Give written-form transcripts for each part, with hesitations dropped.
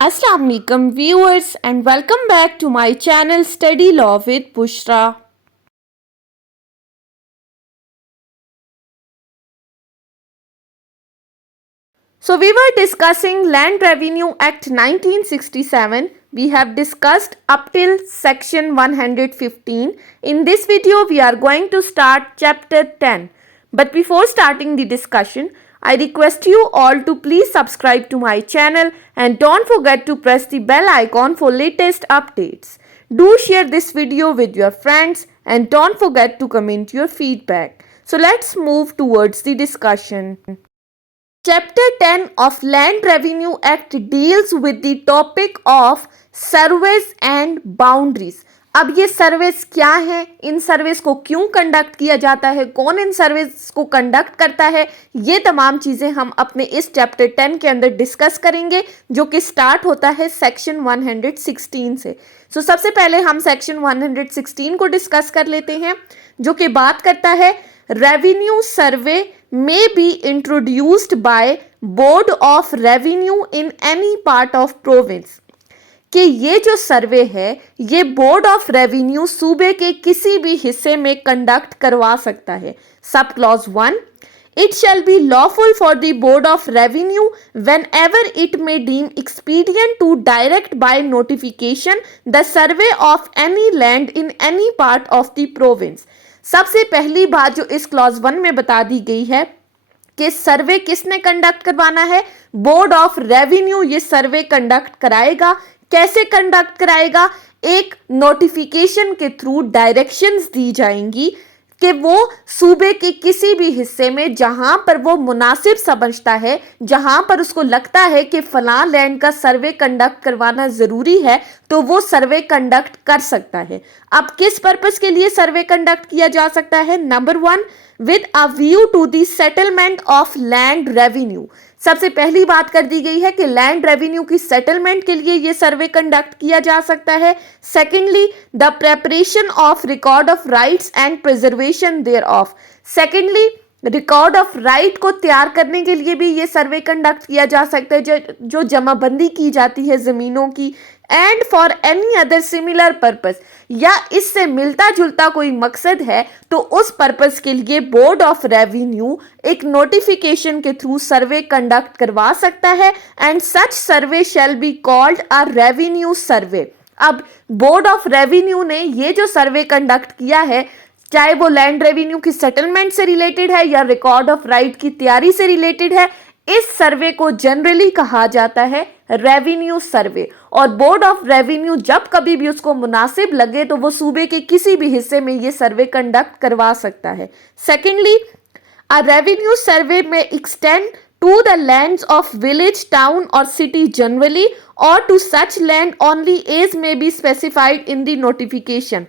Assalamu alaikum viewers and welcome back to my channel Study Law with Bushra. So we were discussing Land Revenue Act 1967. We have discussed up till section 115. In this video we are going to start chapter 10. But before starting the discussion, I request you all to please subscribe to my channel and don't forget to press the bell icon for latest updates. Do share this video with your friends and don't forget to comment your feedback. So let's move towards the discussion. Chapter 10 of Land Revenue Act deals with the topic of surveys and boundaries. अब ये सर्वेस क्या है, इन सर्वेस को क्यों conduct किया जाता है, कौन इन सर्वेस को कंडक्ट करता है, ये तमाम चीज़ें हम अपने इस चैप्टर 10 के अंदर डिस्कस करेंगे, जो कि स्टार्ट होता है सेक्शन 116 से। सो सबसे पहले हम सेक्शन 116 को डिस्कस कर लेते हैं, जो कि बात करता है revenue survey may be introduced by Board of Revenue in any part of province। कि ये जो सर्वे है ये बोर्ड ऑफ रेवेन्यू सूबे के किसी भी हिस्से में कंडक्ट करवा सकता है। Sub clause 1, it shall be lawful for the Board of Revenue whenever it may deem expedient to direct by notification the survey of any land in any part of the province। सबसे पहली बात जो इस clause 1 में बता दी गई है कि सर्वे किसने कंडक्ट करवाना है, बोर्ड ऑफ रेवेन्यू ये सर्वे कंडक्ट कराएगा। कैसे कंडक्ट कराएगा, एक नोटिफिकेशन के थ्रू डायरेक्शंस दी जाएंगी कि वो सूबे के किसी भी हिस्से में जहां पर वो मुनासिब समझता है, जहां पर उसको लगता है कि फलां लैंड का सर्वे कंडक्ट करवाना ज़रूरी है, तो वो सर्वे कंडक्ट कर सकता है। अब किस पर्पस के लिए सर्वे कंडक्ट किया जा सकता है? Number 1, with a view to the settlement of land revenue. सबसे पहली बात कर दी गई है कि लैंड रेवेन्यू की सेटलमेंट के लिए ये सर्वे कंडक्ट किया जा सकता है। Secondly, the preparation of record of rights and preservation thereof. Secondly, record of right को तैयार करने के लिए भी ये सर्वे कंडक्ट किया जा सकता है, जो जमाबंदी की जाती है ज़मीनों की, and for any other similar purpose, या इससे मिलता जुलता कोई मकसद है तो उस पर्पस के लिए बोर्ड ऑफ रेवेन्यू एक नोटिफिकेशन के थ्रू सर्वे कंडक्ट करवा सकता है, and such survey shall be called a revenue survey. अब बोर्ड ऑफ रेवेन्यू ने ये जो सर्वे कंडक्ट किया है, चाहे वो लैंड रेवेन्यू की सेटलमेंट से रिलेटेड है या रिकॉर्ड ऑफ राइट की तैयारी से रिलेटेड है, इस सर्वे को जनरली कहा जाता है रेवेन्यू सर्वे। और बोर्ड ऑफ रेवेन्यू जब कभी भी उसको मुनासिब लगे तो वो सूबे के किसी भी हिस्से में ये सर्वे कंडक्ट करवा सकता है। सेकेंडली, अ रेवेन्यू सर्वे में extend to the lands of village, town और सिटी जनरली, और to such land only as may be specified in the notification.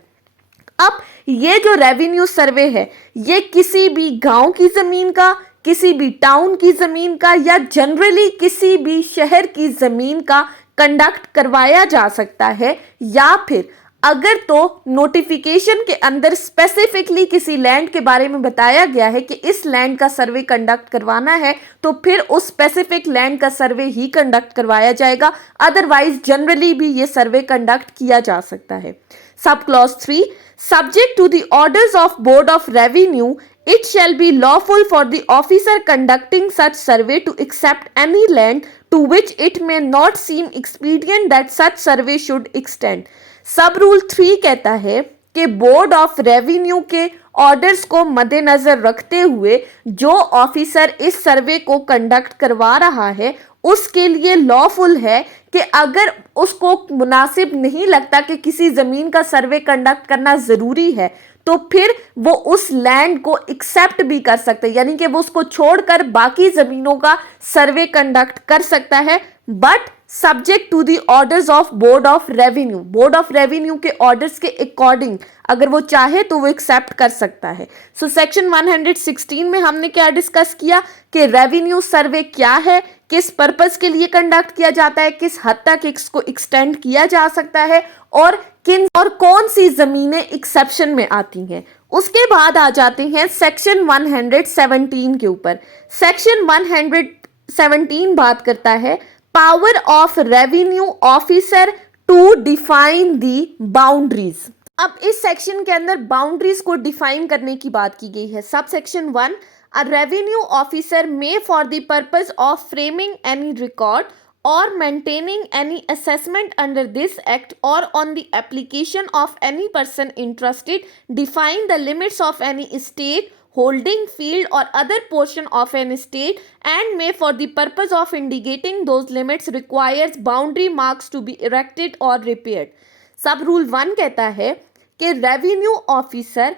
अब ये जो रेवेन्यू सर्वे है ये किसी भी गांव की ज़मीन का, किसी भी टाउन की ज़मीन का, या जनरली किसी भी शहर की ज़मीन का कंडक्ट करवाया जा सकता है, या फिर अगर तो नोटिफिकेशन के अंदर स्पेसिफिकली किसी लैंड के बारे में बताया गया है कि इस लैंड का सर्वे कंडक्ट करवाना है, तो फिर उस स्पेसिफिक लैंड का सर्वे ही कंडक्ट करवाया जाएगा। अदरवाइज जनरली भी ये सर्वे कंडक्ट किया जा सकता है। Sub clause 3, subject to the orders of Board of Revenue, it shall be lawful for the officer conducting such survey to accept any land to which it may not seem expedient that such survey should extend। सब rule 3 कहता है कि board of revenue के orders को मद्देनजर रखते हुए जो ऑफिसर इस सर्वे को कंडक्ट करवा रहा है उसके लिए लॉफुल है कि अगर उसको मुनासिब नहीं लगता कि किसी ज़मीन का सर्वे कंडक्ट करना ज़रूरी है, तो फिर वो उस लैंड को एक्सेप्ट भी कर सकता है, यानी कि वो उसको छोड़कर बाकी ज़मीनों का सर्वे कंडक्ट कर सकता है, but subject to the orders of board of revenue. Board of revenue के ऑर्डर्स के अकॉर्डिंग अगर वो चाहे तो वो एक्सेप्ट कर सकता है। सो सेक्शन 116 में हमने क्या डिस्कस किया कि रेवेन्यू सर्वे क्या है, किस पर्पस के लिए कंडक्ट किया जाता है, किस हद तक इसको एक्सटेंड किया जा सकता है, और किन और कौन सी ज़मीनें एक्सेप्शन में आती हैं। उसके बाद आ जाते हैं सेक्शन 117 के ऊपर। सेक्शन 117 बात करता है power of revenue officer to define the boundaries. अब इस सेक्शन के अंदर बाउंड्रीज को डिफाइन करने की बात की गई है। Sub section 1, a revenue officer may for the purpose of framing any record or maintaining any assessment under this act or on the application of any person interested define the limits of any estate, holding, field or other portion of an estate and may for the purpose of indicating those limits requires boundary marks to be erected or repaired। सब rule 1 कहता है कि revenue officer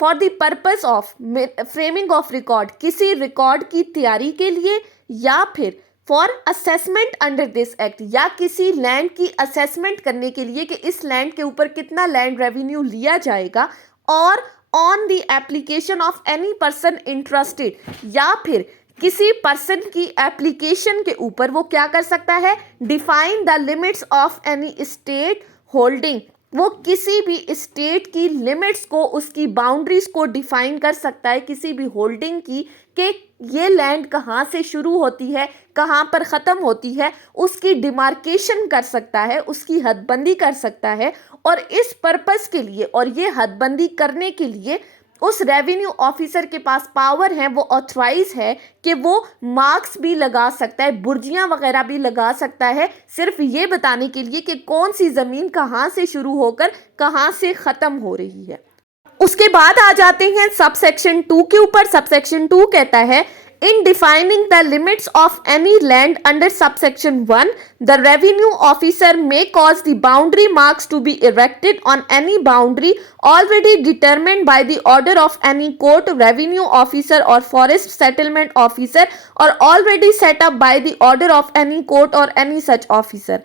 for the purpose of framing of record, किसी record की तैयारी के लिए या फिर for assessment under this act, या किसी लैंड की असेसमेंट करने के लिए कि इस लैंड के ऊपर कितना लैंड रेवेन्यू लिया जाएगा, और on the application of any person interested, या फिर किसी पर्सन की एप्लीकेशन के ऊपर वो क्या कर सकता है, define the limits of any state holding, वो किसी भी स्टेट की लिमिट्स को, उसकी बाउंड्रीज को डिफाइन कर सकता है, किसी भी होल्डिंग की, कि ये लैंड कहाँ से शुरू होती है, कहाँ पर ख़त्म होती है, उसकी डिमार्केशन कर सकता है, उसकी हदबंदी कर सकता है। और इस पर्पस के लिए और ये हदबंदी करने के लिए उस रेवेन्यू ऑफिसर के पास पावर है, वो ऑथराइज है कि वो मार्क्स भी लगा सकता है, बुर्जियां वगैरह भी लगा सकता है, सिर्फ ये बताने के लिए कि कौन सी ज़मीन कहाँ से शुरू होकर कहाँ से ख़त्म हो रही है। उसके बाद आ जाते हैं सब सेक्शन 2 के ऊपर। सब सेक्शन 2 कहता है in defining the limits of any land under subsection 1, the revenue officer may cause the boundary marks to be erected on any boundary already determined by the order of any court, revenue officer or forest settlement officer, or already set up by the order of any court or any such officer।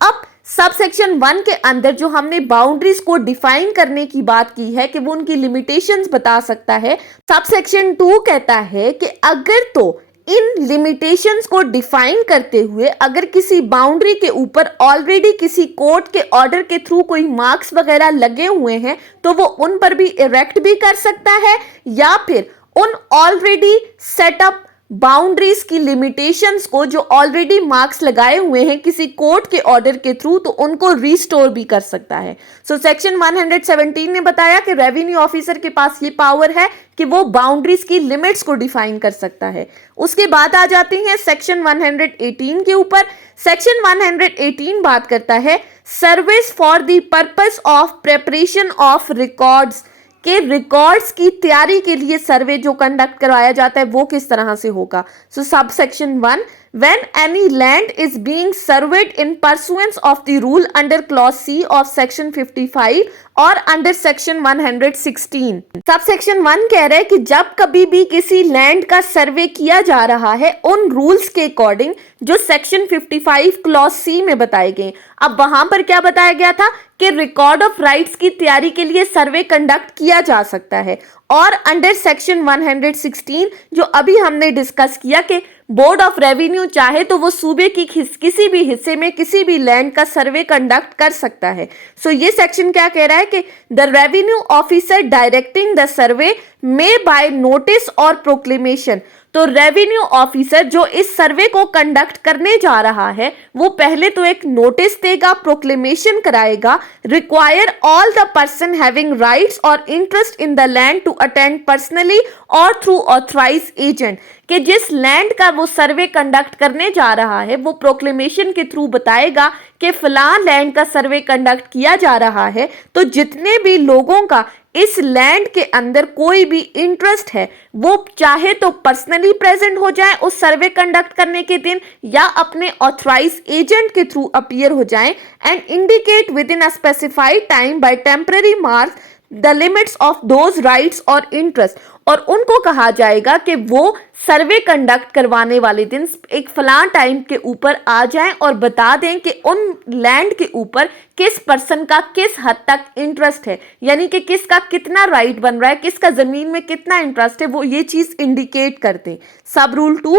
अब sub section 1 के अंदर जो हमने boundaries को define करने की बात की है कि वो उनकी लिमिटेशंस बता सकता है, सब सेक्शन 2 कहता है कि अगर तो इन लिमिटेशंस को डिफाइन करते हुए अगर किसी बाउंड्री के ऊपर ऑलरेडी किसी कोर्ट के ऑर्डर के थ्रू कोई मार्क्स वगैरह लगे हुए हैं तो वो उन पर भी इरेक्ट भी कर सकता है, या फिर उन ऑलरेडी सेटअप बाउंड्रीज की लिमिटेशंस को जो ऑलरेडी मार्क्स लगाए हुए हैं किसी कोर्ट के ऑर्डर के थ्रू, तो उनको रिस्टोर भी कर सकता है। सो सेक्शन 117 ने बताया कि रेवेन्यू ऑफिसर के पास ये पावर है कि वो बाउंड्रीज की लिमिट्स को डिफाइन कर सकता है। उसके बाद आ जाते हैं सेक्शन 118 के ऊपर। सेक्शन 118 बात करता है service for the purpose of preparation of records, के रिकॉर्ड्स की तैयारी के लिए सर्वे जो कंडक्ट करवाया जाता है वो किस तरह से होगा। सो sub section 1, when any land is being surveyed in pursuance of the rule under clause C of section 55 और अंडर सेक्शन 116। सब सेक्शन 1 कह रहा है कि जब कभी भी किसी लैंड का सर्वे किया जा रहा है उन रूल्स के अकॉर्डिंग जो सेक्शन 55 क्लॉज सी में बताए गए। अब वहां पर क्या बताया गया था कि रिकॉर्ड ऑफ राइट्स की तैयारी के लिए सर्वे कंडक्ट किया जा सकता है, और अंडर सेक्शन 116 जो अभी हमने डिस्कस किया कि बोर्ड ऑफ रेवेन्यू चाहे तो वो सूबे की किसी भी हिस्से में किसी भी लैंड का सर्वे कंडक्ट कर सकता है। सो ये सेक्शन क्या कह रहा है कि the revenue officer directing the survey may by notice और प्रोक्लेमेशन, तो रेवेन्यू ऑफिसर जो इस सर्वे को कंडक्ट करने जा रहा है वो पहले तो एक नोटिस देगा, प्रोक्लेमेशन कराएगा, require all the person having rights और interest in the land to attend personally और थ्रू ऑथराइज एजेंट, कि जिस लैंड का वो सर्वे कंडक्ट करने जा रहा है वो प्रोक्लेमेशन के थ्रू बताएगा कि फलां लैंड का सर्वे कंडक्ट किया जा रहा है, तो जितने भी लोगों का इस लैंड के अंदर कोई भी इंटरेस्ट है वो चाहे तो पर्सनली प्रेजेंट हो जाए उस सर्वे कंडक्ट करने के दिन या अपने ऑथराइज एजेंट के थ्रू अपीयर हो जाएं and indicate within a specified time by temporary marks the limits of those rights और इंटरेस्ट, और उनको कहा जाएगा कि वो सर्वे कंडक्ट करवाने वाले दिन एक फलां टाइम के ऊपर आ जाएं और बता दें कि उन लैंड के ऊपर किस पर्सन का किस हद तक इंटरेस्ट है, यानी कि किसका कितना राइट बन रहा है, किसका जमीन में कितना इंटरेस्ट है, वो ये चीज इंडिकेट कर दें। सब rule 2,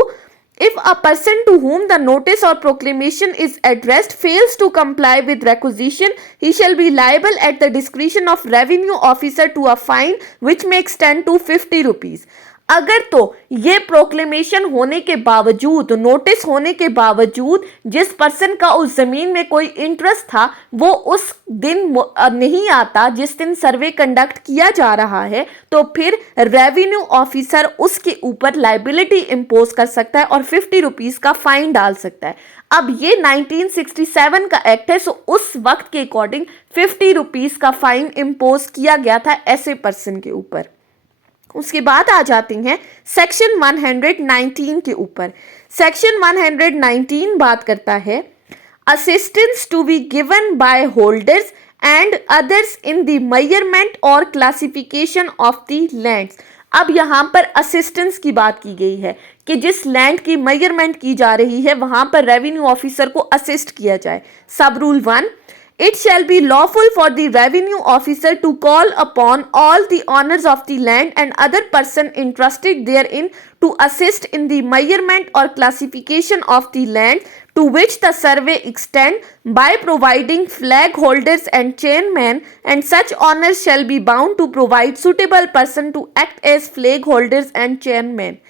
if a person to whom the notice or proclamation is addressed fails to comply with requisition, he shall be liable at the discretion of revenue officer to a fine which may extend to 50 rupees। अगर तो ये proclamation होने के बावजूद, notice होने के बावजूद जिस पर्सन का उस जमीन में कोई इंटरेस्ट था वो उस दिन नहीं आता जिस दिन सर्वे कंडक्ट किया जा रहा है, तो फिर रेवेन्यू ऑफिसर उसके ऊपर लाइबिलिटी इंपोज कर सकता है और 50 रुपीज का फाइन डाल सकता है। अब ये 1967 का एक्ट है, सो उस वक्त के अकॉर्डिंग 50 रुपीज का फाइन इंपोज किया गया था ऐसे पर्सन के ऊपर। उसके बाद आ जाते हैं सेक्शन 119 के ऊपर। सेक्शन 119 बात करता है assistance to be given by holders and others in the measurement और क्लासिफिकेशन ऑफ द लैंड्स। अब यहाँ पर असिस्टेंस की बात की गई है कि जिस लैंड की मेजरमेंट की जा रही है वहां पर रेवेन्यू ऑफिसर को असिस्ट किया जाए। सब rule 1, it shall be lawful for the revenue officer to call upon all the owners of the land and other person interested therein to assist in the measurement or classification of the land to which the survey extend by providing flag holders and chairmen, and such owners shall be bound to provide suitable person to act as flag holders and chairmen।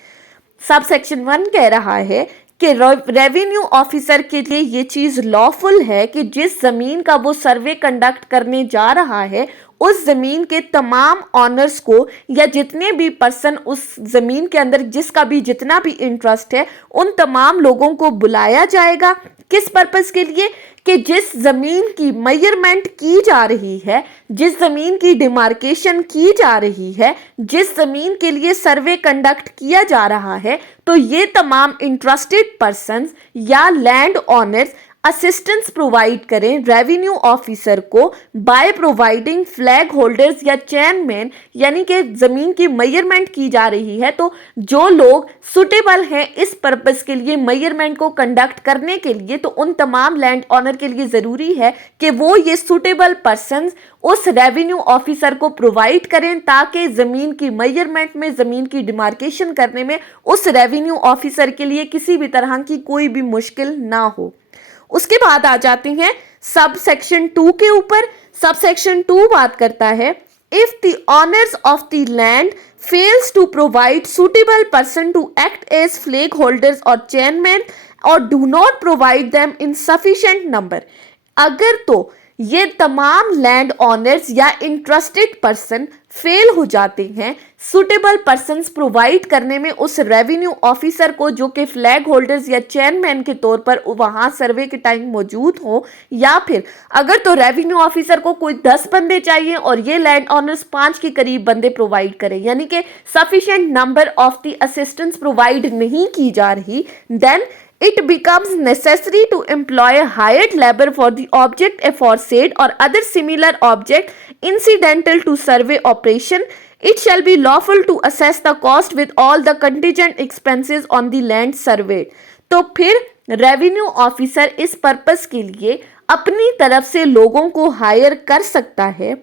Sub section 1 कह रहा है कि revenue officer के लिए ये चीज़ lawful है कि जिस ज़मीन का वो सर्वे कंडक्ट करने जा रहा है उस ज़मीन के तमाम ऑनर्स को या जितने भी पर्सन उस ज़मीन के अंदर जिसका भी जितना भी इंटरेस्ट है उन तमाम लोगों को बुलाया जाएगा। किस पर्पस के लिए कि जिस ज़मीन की मेजरमेंट की जा रही है, जिस ज़मीन की डिमार्केशन की जा रही है, जिस ज़मीन के लिए सर्वे कंडक्ट किया जा रहा है, तो ये तमाम इंटरेस्टेड पर्सन्स या लैंड ऑनर्स असिस्टेंस प्रोवाइड करें रेवेन्यू ऑफिसर को बाय प्रोवाइडिंग फ्लैग होल्डर्स या चेयरमैन, यानी कि ज़मीन की मेजरमेंट की जा रही है तो जो लोग सुटेबल हैं इस पर्पस के लिए मेजरमेंट को कंडक्ट करने के लिए, तो उन तमाम लैंड ऑनर के लिए ज़रूरी है कि वो ये सुटेबल पर्सन्स उस रेवेन्यू ऑफिसर को प्रोवाइड करें ताकि ज़मीन की मेजरमेंट में, ज़मीन की डिमार्केशन करने में उस रेवेन्यू ऑफिसर के लिए किसी भी तरह की कोई भी मुश्किल ना हो। उसके बाद आ जाते हैं सब सेक्शन 2 के ऊपर। सब सेक्शन 2 बात करता है if the owners of the land fails to provide suitable person to act as flag holders और चेयरमैन और do not provide them in sufficient number. अगर तो ये तमाम लैंड ऑनर्स या इंटरेस्टेड पर्सन फेल हो जाते हैं सुटेबल पर्सन्स प्रोवाइड करने में उस रेवेन्यू ऑफिसर को जो कि फ्लैग होल्डर्स या चेयरमैन के तौर पर वहाँ सर्वे के टाइम मौजूद हो, या फिर अगर तो रेवेन्यू ऑफिसर को कोई 10 बंदे चाहिए और ये लैंड ऑनर्स 5 के करीब बंदे प्रोवाइड करें, यानी कि sufficient number of the assistants provide नहीं की जा रही, then it becomes necessary to employ hired labor for the object aforesaid or other similar object incidental to survey operation. It shall be lawful to assess the cost with all the contingent expenses on the land surveyed। तो फिर revenue officer इस purpose के लिए अपनी तरफ से लोगों को हायर कर सकता है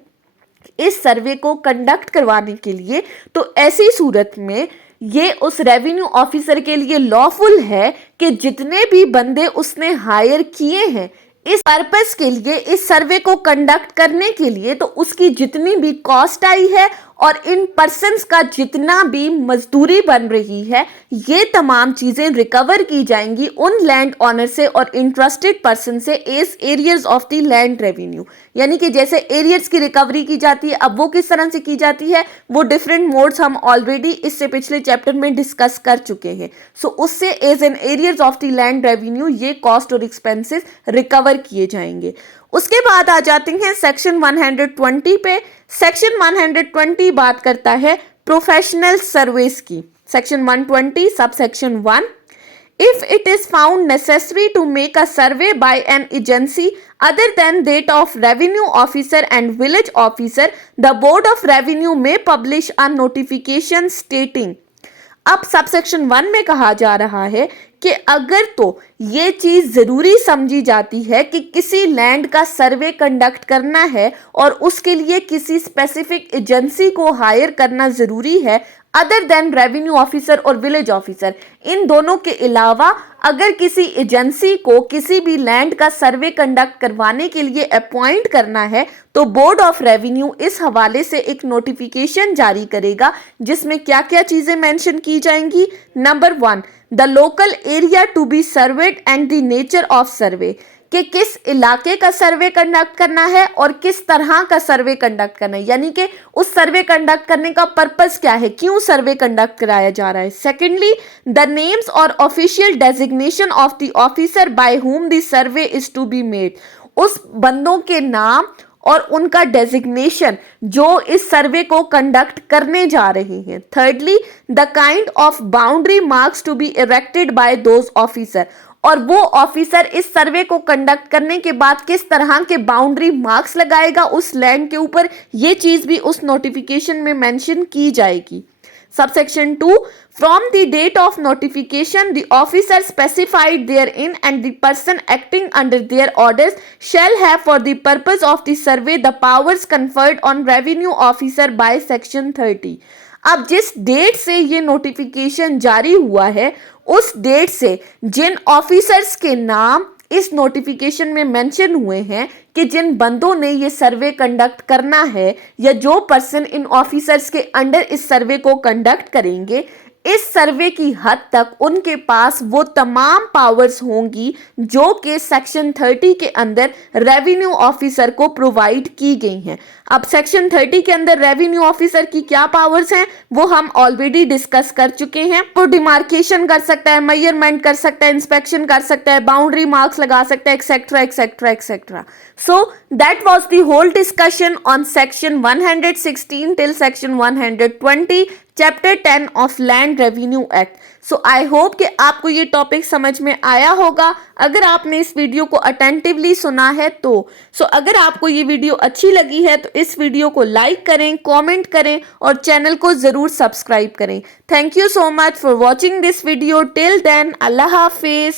इस सर्वे को कंडक्ट करवाने के लिए। तो ऐसी सूरत में ये उस रेवेन्यू ऑफिसर के लिए लॉफुल है कि जितने भी बंदे उसने हायर किए हैं इस पर्पस के लिए, इस सर्वे को कंडक्ट करने के लिए, तो उसकी जितनी भी कॉस्ट आई है और इन पर्सन्स का जितना भी मजदूरी बन रही है ये तमाम चीज़ें रिकवर की जाएंगी उन लैंड ऑनर से और इंटरेस्टेड पर्सन से as arrears of the land revenue. यानी कि जैसे एरियर्स की रिकवरी की जाती है, अब वो किस तरह से की जाती है वो डिफरेंट मोड्स हम ऑलरेडी इससे पिछले चैप्टर में डिस्कस कर चुके हैं। सो उससे as an arrears of the land revenue ये कॉस्ट और एक्सपेंसेस रिकवर किए जाएंगे। उसके बाद आ जाते हैं सेक्शन 120 पे। सेक्शन 120 बात करता है प्रोफेशनल सर्विस की। Section 120 sub section 1, if it is found necessary to make a survey by an agency other than that of revenue officer and village officer, the board of revenue may publish a notification stating। अब subsection 1 में कहा जा रहा है कि अगर तो ये चीज़ ज़रूरी समझी जाती है कि किसी लैंड का सर्वे कंडक्ट करना है और उसके लिए किसी स्पेसिफिक एजेंसी को हायर करना ज़रूरी है, अदर देन रेवेन्यू ऑफिसर और विलेज ऑफिसर। इन दोनों के अलावा अगर किसी एजेंसी को किसी भी लैंड का सर्वे कंडक्ट करवाने के लिए अपॉइंट करना है तो बोर्ड ऑफ रेवेन्यू इस हवाले से एक नोटिफिकेशन जारी करेगा जिसमें क्या क्या चीजें मेंशन की जाएंगी। Number 1, the local area to be surveyed and the nature of survey, कि किस इलाके का सर्वे कंडक्ट करना है और किस तरह का सर्वे कंडक्ट करना है, यानी कि उस सर्वे कंडक्ट करने का पर्पस क्या है, क्यों सर्वे कंडक्ट कराया जा रहा है। सेकेंडली, द नेम्स और official designation of the officer by whom the survey is to be made, उस बंदों के नाम और उनका डेजिग्नेशन जो इस सर्वे को कंडक्ट करने जा रहे हैं। Thirdly, the kind of boundary marks to be erected by those officer, और वो ऑफिसर इस सर्वे को कंडक्ट करने के बाद किस तरह के बाउंड्री मार्क्स लगाएगा उस लैंड के ऊपर, ये चीज भी उस नोटिफिकेशन में मेंशन की जाएगी। Subsection 2, from the date of notification, the officer specified therein and the person acting under their orders shall have for the purpose of the survey the powers conferred on revenue officer by section 30। अब जिस date से ये notification जारी हुआ है उस date से जिन officers के नाम इस नोटिफिकेशन में मेंशन हुए हैं कि जिन बंदों ने ये सर्वे कंडक्ट करना है या जो पर्सन इन ऑफिसर्स के अंडर इस सर्वे को कंडक्ट करेंगे, इस सर्वे की हद तक उनके पास वो तमाम पावर्स होंगी जो कि सेक्शन 30 के अंदर रेवेन्यू ऑफिसर को प्रोवाइड की गई हैं। अब सेक्शन 30 के अंदर रेवेन्यू ऑफिसर की क्या पावर्स हैं वो हम ऑलरेडी डिस्कस कर चुके हैं। वो डिमार्केशन कर सकता है, मेजरमेंट कर सकता है, इंस्पेक्शन कर सकता है, बाउंड्री मार्क्स लगा सकता है, etcetera etcetera etcetera. So that was the whole discussion on section 116 till section 120 chapter 10 of land revenue act. So I hope कि आपको ये टॉपिक समझ में आया होगा। अगर आपने इस वीडियो को अटेंटिवली सुना है तो अगर आपको ये वीडियो अच्छी लगी है तो इस वीडियो को लाइक करें, कमेंट करें और चैनल को जरूर सब्सक्राइब करें। Thank you so much for watching this video. Till then, अल्लाह हाफिज।